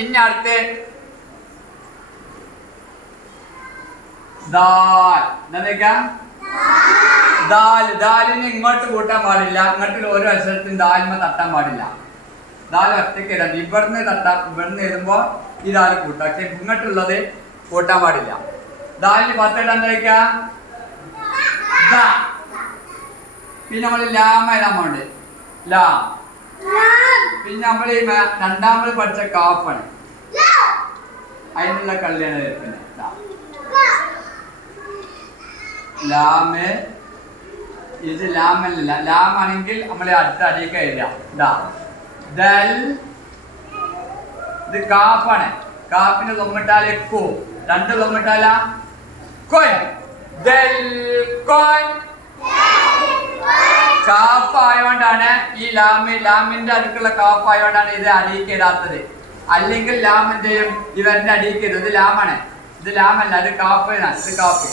ഇനി അടുത്ത് ദാൽ. ദാലിനെ ഇങ്ങോട്ട് കൂട്ടാൻ പാടില്ല, ഇങ്ങോട്ട് ഓരോ അക്ഷരത്തിനും ദാലിമ തട്ടാൻ പാടില്ല. ദാൽ ഒറ്റയ്ക്ക് എഴുതാം. ഇവിടുന്ന് തട്ടാം, ഇവിടുന്ന് എഴുതുമ്പോ ഈ ദാല് കൂട്ടാം. പക്ഷെ ഇങ്ങോട്ടുള്ളത് കൂട്ടാൻ പാടില്ല. ദാലിന് പത്തിടാൻ കഴിക്കുക. പിന്നെ നമ്മള് ലാമ എഴുതാൻ പോണ്ട്. ലാം. പിന്നെ നമ്മൾ ഈ രണ്ടാമത് പഠിച്ച കാഫാണ്, അതിനുള്ള കള്ളിയാണ് വരുന്നത്. ലാമ്. ഇത് ലാമല്ല, ലാമാണെങ്കിൽ നമ്മൾ അടുത്ത അടിയൊക്കെ എഴുതാം. ഇത് കാഫാണ്. കാഫിന് ലൊമ്മിട്ടാൽ കോ, രണ്ട് ലൊമ്മിട്ടാല കോയ്. കാഫ് ആയതുകൊണ്ടാണ് ഈ ലാമിന്റെ അടുക്കുള്ള കാഫ് ആയതുകൊണ്ടാണ് ഇത് അടിയിക്ക് ഇടാത്തത്. അല്ലെങ്കിൽ ലാമിന്റെയും ഇവരുടെ അടിയിക്ക് ഇത് ലാമാണ്. ഇത് ലാമല്ല, ഇത് കാഫ്. ഇത് കാഫ്.